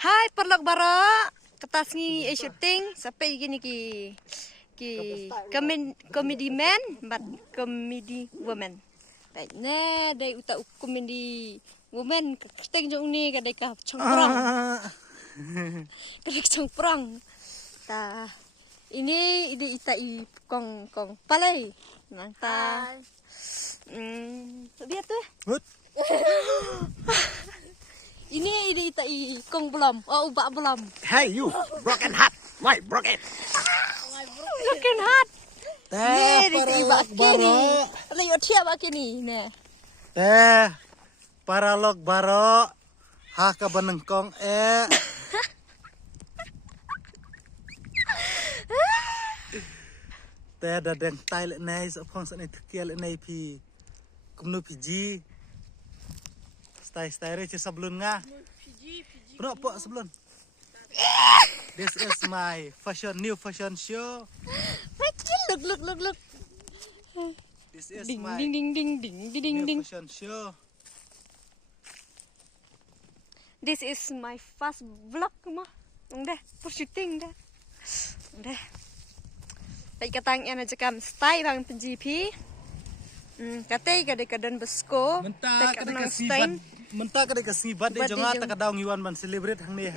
Hai perlok bara ketas ngi shooting sampai gini ki comedy man but comedy woman. Baik ne dai uta comedy woman keteng jong ni kadai ka chongprang. Kadai chongprang. Ta ini ide ita I kong palai nang ta. Lihat tuh. Ini ide ita I kong belum, ubak belum. Hey you, broken heart. Why broken? Broken heart. Teh Ide ibak kini. Lihat siapa kini ne. Teh paralog baro. Ha ka benengkong Teh dadeng tai lek nai so phong sa nei tkiel nei pi. Kumnu pi ji. Stay re sebelum nga. Bro po sebelum. This is my new fashion show. Look. This is Ding my ding. fashion show. This is my first vlog mah. Udah, for shooting dah. Udah. Baik katang yang ajakam stay bang penjipi. Katay kadang besko. Mentah kadang kesibat de jonga ta kadang iwan ban celebrate hang ne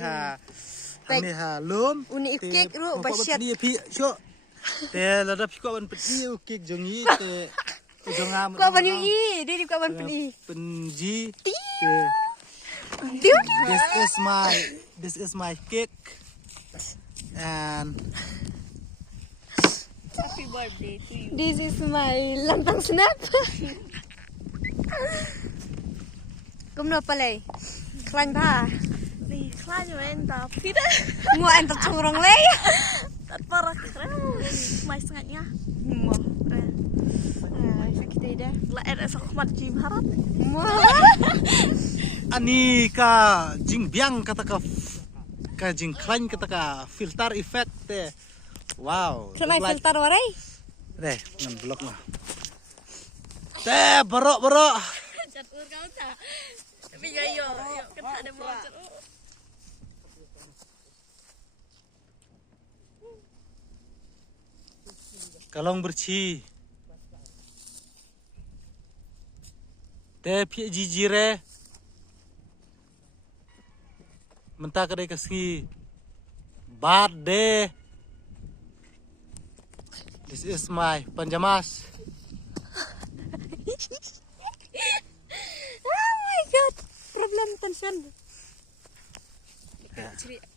ha lum Uni kek ru basyat. Dia pi syo. Te lada pi ko ban peti kek jongi te jonga. Kau ban yu dia di kau ban peni. Penji. This is my cake. And Happy birthday to you. This is my lantang snap. Kumno palay. Klan ba? Nih, klan yo entah. Tidak. Ngo enter chongrong lay. Tak parah keren. Mai sengatnya. Mo. Sakit ida. La ada sokmat Jim Harat. Mo. ani ka jing biang kata ka jing klan kata ka filter effect te. Wow. Kena filter warai. Deh, ngan blok mah. Teh bero. Catur kau tak. Tapi yo kita ada mau catur. Kalong bersih. Teh pi jijire. Mentah kadai kasih. Birthday. This is my panjamas. Oh my god. Problem tension.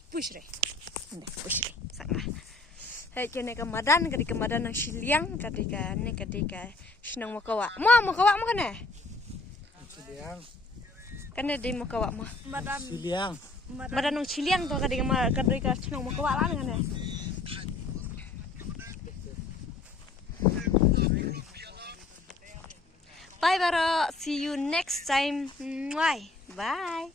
Push re. Sangat. Hai kene kemadan nang siliang kadika sinang makawa. Makawa mo kana? Siliang. Kana di makawa mo. Madam. Siliang. Madan nang siliang to kadika sinang makawa lan kana. Bye, Bara. See you next time. Bye.